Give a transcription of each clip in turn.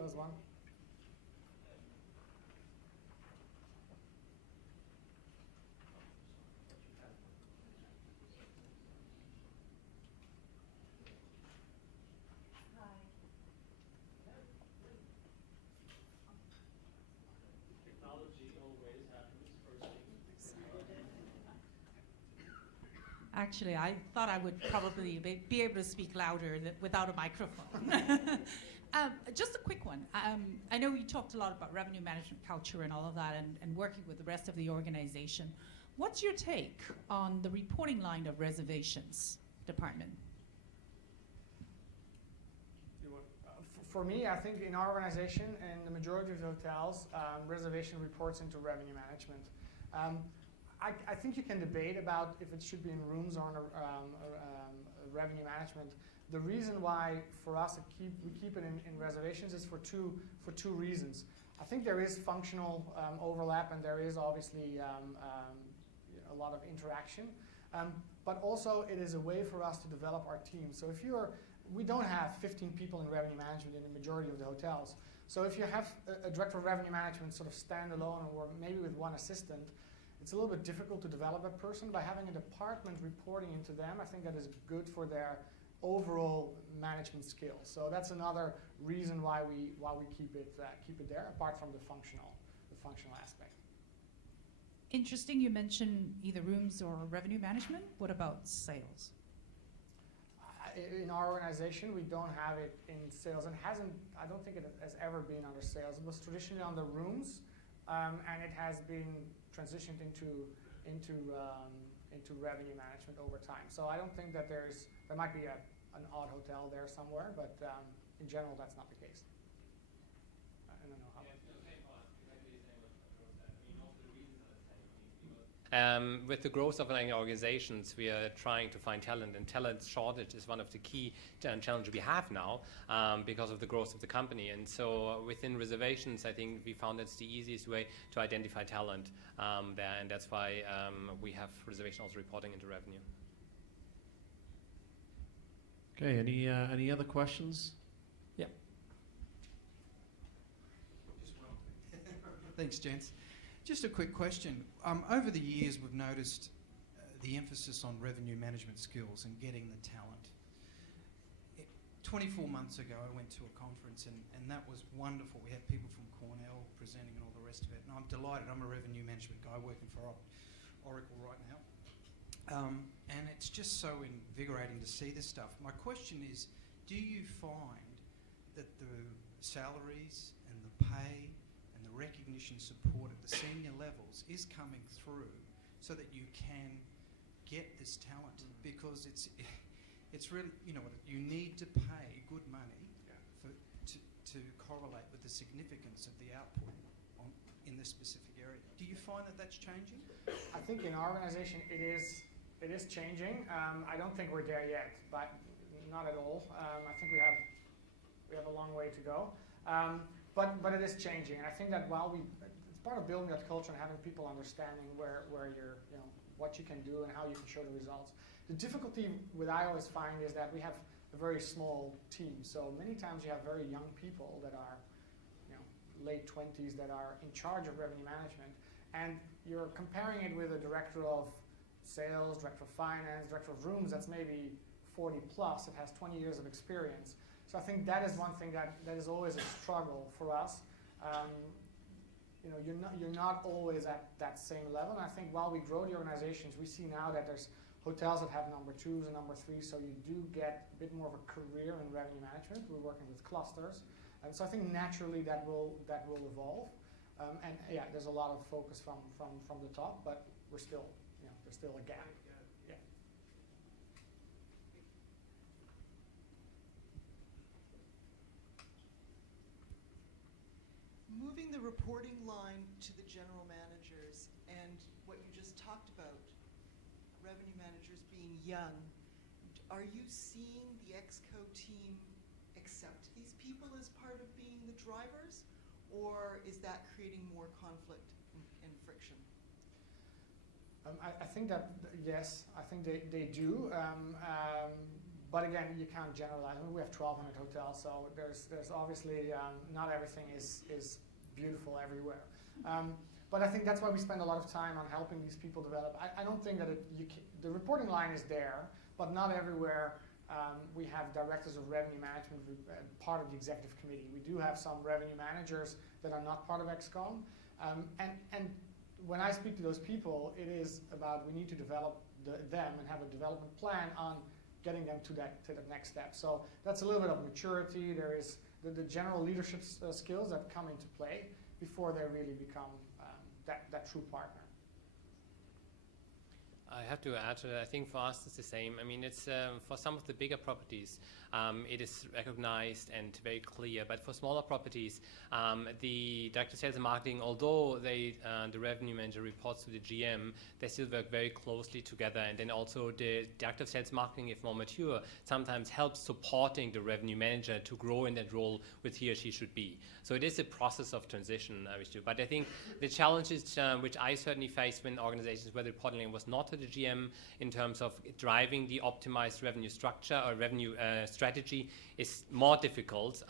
There's one. Actually, I thought I would probably be able to speak louder without a microphone. Just a quick one. I know you talked a lot about revenue management culture and all of that and working with the rest of the organization. What's your take on the reporting line of reservations department? For me, I think in our organization and the majority of the hotels, reservation reports into revenue management. I think you can debate about if it should be in rooms or in revenue management. The reason why for us we keep it in reservations is for two reasons. I think there is functional overlap and there is obviously a lot of interaction, but also it is a way for us to develop our team. So we don't have 15 people in revenue management in the majority of the hotels. So if you have a director of revenue management sort of standalone or maybe with one assistant, it's a little bit difficult to develop that person. By having a department reporting into them, I think that is good for their overall management skills. So that's another reason why we keep it there, apart from the functional aspect. Interesting. You mentioned either rooms or revenue management. What about sales? In our organization, we don't have it in sales, and I don't think it has ever been under sales. It was traditionally under rooms, and it has been transitioned into revenue management over time. So I don't think that there might be an odd hotel there somewhere, but in general, that's not the case. I don't know how. With the growth of organizations, we are trying to find talent, and talent shortage is one of the key challenges we have now because of the growth of the company. And so within reservations, I think we found it's the easiest way to identify talent there, and that's why we have reservation also reporting into revenue. Okay, any other questions? Yeah. Thanks, gents. Just a quick question. Over the years, we've noticed the emphasis on revenue management skills and getting the talent. 24 months ago, I went to a conference, and that was wonderful. We had people from Cornell presenting and all the rest of it, and I'm delighted. I'm a revenue management guy working for Oracle right now. And it's just so invigorating to see this stuff. My question is, do you find that the salaries and the pay and the recognition support at the senior levels is coming through so that you can get this talent? Because it's really, you need to pay good money to correlate with the significance of the output in this specific area. Do you find that that's changing? I think in our organization it is changing. I don't think we're there yet, but not at all. I think we have a long way to go. But it is changing, and I think that it's part of building that culture and having people understanding where you're, what you can do and how you can show the results. The difficulty I always find is that we have a very small team. So many times you have very young people that are, late 20s that are in charge of revenue management, and you're comparing it with a director of sales, director of finance, director of rooms that's maybe 40 plus. It has 20 years of experience. So I think that is one thing that is always a struggle for us. You're not always at that same level. And I think while we grow the organizations, we see now that there's hotels that have number 2s and number 3s, so you do get a bit more of a career in revenue management. We're working with clusters, and so I think naturally that will evolve. And yeah, there's a lot of focus from the top, but we're still, there's still a gap. Moving the reporting line to the general managers and what you just talked about, revenue managers being young, are you seeing the ExCo team accept these people as part of being the drivers, or is that creating more conflict and friction? I think that, yes, I think they do. but again, you can't generalize. I mean, we have 1,200 hotels, so there's obviously not everything is beautiful everywhere. But I think that's why we spend a lot of time on helping these people develop. I don't think that the reporting line is there, but not everywhere we have directors of revenue management part of the executive committee. We do have some revenue managers that are not part of XCOM. And when I speak to those people, it is about we need to develop them and have a development plan on getting them to that next step. So that's a little bit of maturity. There is the general leadership skills that come into play before they really become that true partner. I have to add to that. I think for us it's the same. I mean, it's for some of the bigger properties, it is recognized and very clear. But for smaller properties, the director of sales and marketing, although the revenue manager reports to the GM, they still work very closely together. And then also the director of sales and marketing, if more mature, sometimes helps supporting the revenue manager to grow in that role which he or she should be. So it is a process of transition, but I think the challenges which I certainly faced when organizations where the reporting line was not to the GM in terms of driving the optimized revenue structure or revenue strategy is more difficult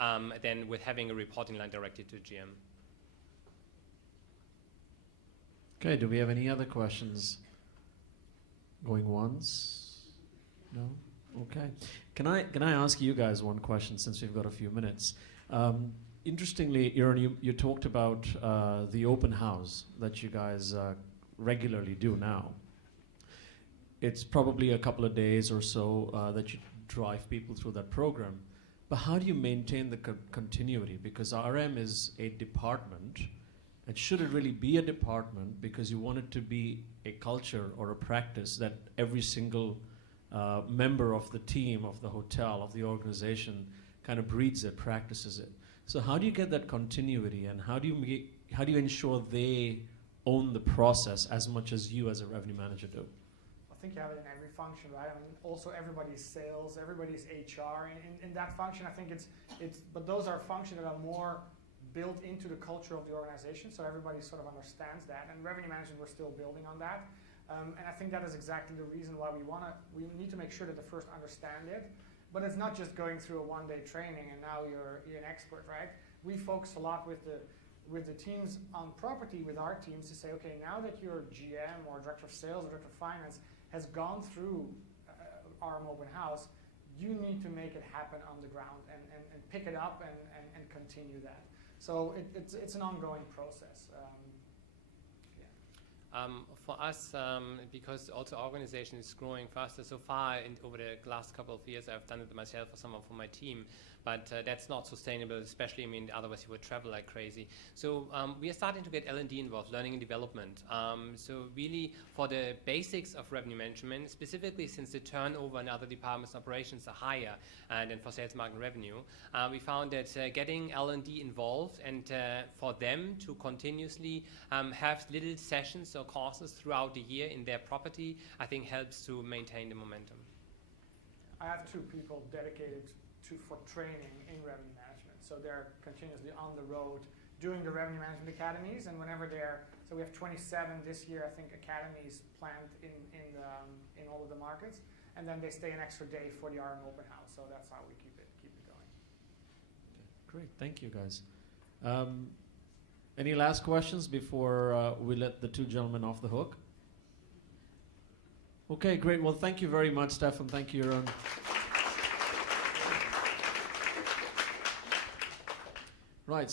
than with having a reporting line directly to GM. Okay, do we have any other questions? Going once? No? Okay. Can I ask you guys one question since we've got a few minutes? Interestingly, Jeroen, you talked about the open house that you guys regularly do now. It's probably a couple of days or so that you drive people through that program. But how do you maintain the continuity? Because RM is a department, and should it really be a department because you want it to be a culture or a practice that every single member of the team, of the hotel, of the organization kind of breathes it, practices it. So how do you get that continuity, and how do you ensure they own the process as much as you as a revenue manager do? I think you have it in every function, right? I mean, also everybody's sales, everybody's HR. In that function, I think but those are functions that are more built into the culture of the organization, so everybody sort of understands that. And revenue management, we're still building on that. And I think that is exactly the reason why we need to make sure that they first understand it. But it's not just going through a one-day training and now you're an expert, right? We focus a lot with the teams on property, with our teams, to say, okay, now that your GM or director of sales or director of finance has gone through RM Open House, you need to make it happen on the ground and pick it up and continue that. So it's an ongoing process. For us, because also organization is growing faster so far, and over the last couple of years I've done it myself for some of my team, but that's not sustainable, especially, I mean, otherwise you would travel like crazy. So we are starting to get L&D involved, learning and development. So really for the basics of revenue management, specifically since the turnover in other departments and operations are higher than for sales, marketing, revenue, we found that getting L&D involved and for them to continuously have little sessions or courses throughout the year in their property, I think helps to maintain the momentum. I have 2 people dedicated for training in revenue management. So they're continuously on the road doing the revenue management academies, and whenever so we have 27 this year, I think, academies planned in all of the markets, and then they stay an extra day for the RM Open House. So that's how we keep it going. Great, thank you guys. Any last questions before we let the 2 gentlemen off the hook? Okay, great. Well, thank you very much, Stefan. Thank you, Jeroen. Right.